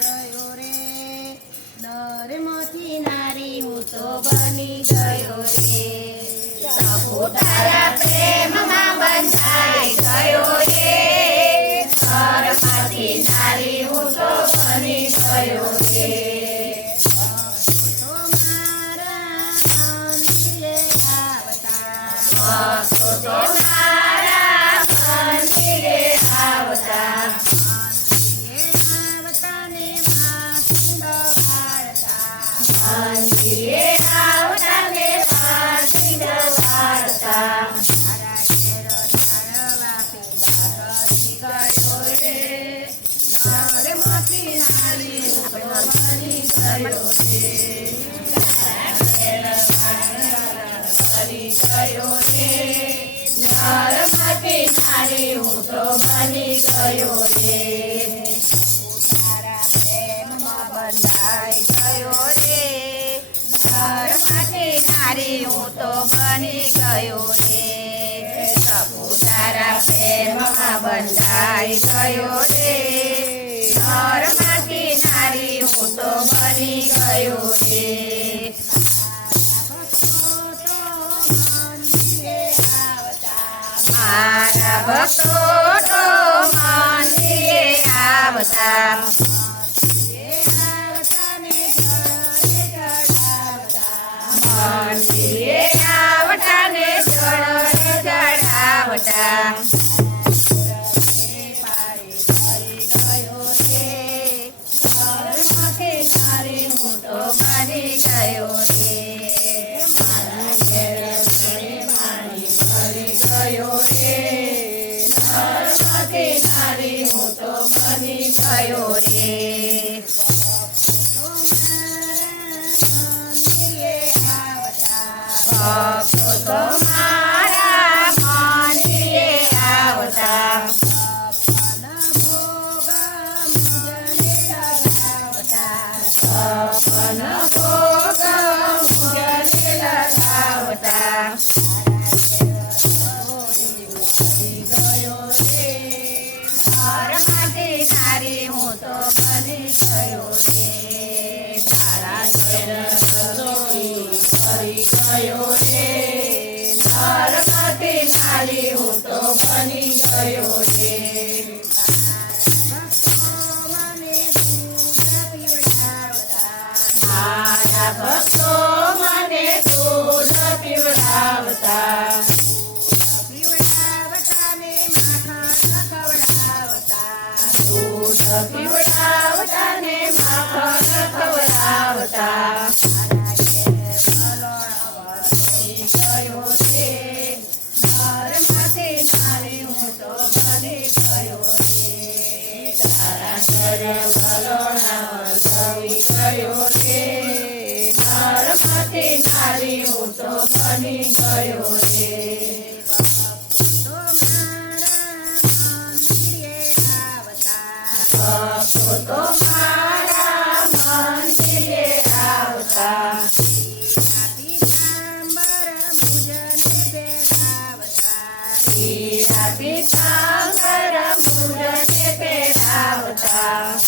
ગયો રે નરમાંથી નારી હું તો બની ગયો રે સપુતારા પ્રેમમાં બંધાઈ ગયો રે નરમાંથી નારી હું તો બની ગયો રે નારી હું તો બની ગયો રે તારા પ્રેમમાં બંધાઈ ગયો રે નરમાંથી નારી હું તો બની ગયો રે સપુતારા પ્રેમમાં બંધાઈ ગયો રે નરમાંથી નારી હું તો બની ગયો રે મારા ભક્તો તો મંદિરે આવતા મંદિરે આવતા ને જળ ચડાવતા નારી હું તો બની ગયો રે નારી હું તો બની ગયો રે ભક્તો તો મારા મંદિરે આવતા સપન ભોગ મુજને લગાવતા નારી હું તો બની ગયો રે તારા ઘેર રસોઈ કરી ગયો રે નરમાંથી નારી હું તો બની ગયો રે મારા ભક્તો મને દૂધ પીવડાવતા પીવડાવતા ને માખણ ખવડાવતા ગયો રે નરમાંથી નારી હું તો બની ગયો રે તારા ઘર વલોણા વરસાવી ગયો રે નરમાંથી નારી હું તો બની ગયો રે ભક્તો તો મારા મંદિરે આવતા પીળા પીતાંબર મુરને પહેરાવતા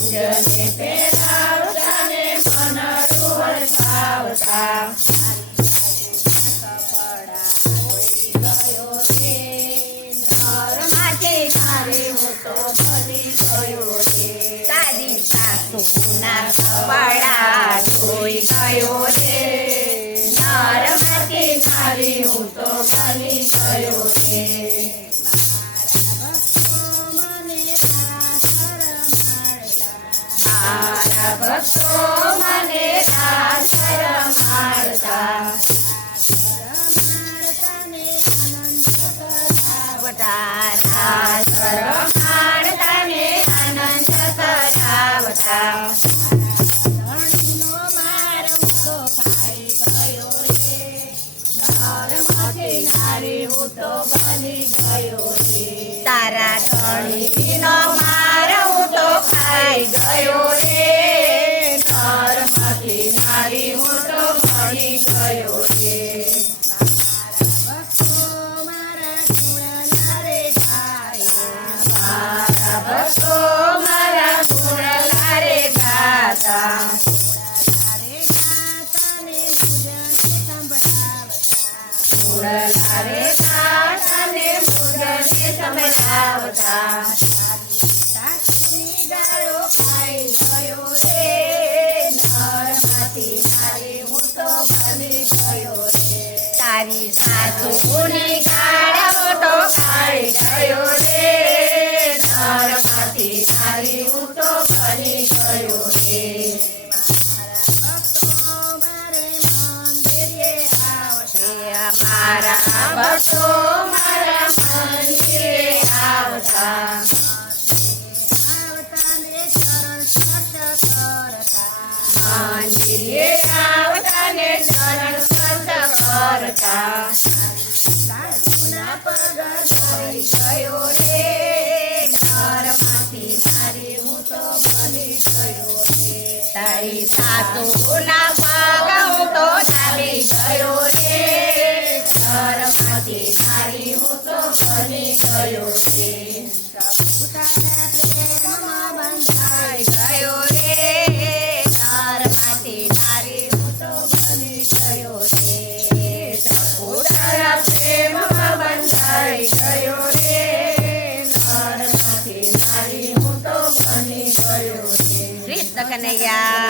મુરને પહેરાવતા ને મનડું વરસાવતા નારી હું તો બની ગયો રે તારી સાસુના કપડા ધોઈ ગયો રે નરમાંથી નારી હું તો બની ગયો રે મારા ભક્તો મને રાસ રમાડતા રાસ રમાડતા ને આનંદ કરાવતા નારી હું તો બની ગયો રે તારા ધણીનો માર હું તો ખાઈ ગયો રે નરમાંથી નારી હું તો બની ગયો રે આવતા સાસુની ગાળો ખાઈ ગયો રે નરમાંથી નારી હું તો બની ગયો રે તારી સાસુની ગાળો તો ખાઈ ગયો રે નરમાંથી નારી હું તો બની ગયો રે મારા ભક્તો મારા મંદિરે આવતા મંદિરે આવતા ને ચરણ સ્પર્શ કરતા સાસુના પગ ધરી ગયો રે નરમાંથી નારી હું તો બની ગયો રે તારી સાસુના પગ હું તો ચાલી ગયો રે નરમાંથી નારી હું તો બની ગયો રે પ્રેમમાં બંધાઈ ગયો રે નરમાંથી નારી હું તો બની ગયો રે તારા પ્રેમમાં બંધાઈ ગયો રે નરમાંથી નારી હું તો બની ગયો રે કૃષ્ણ કનૈયા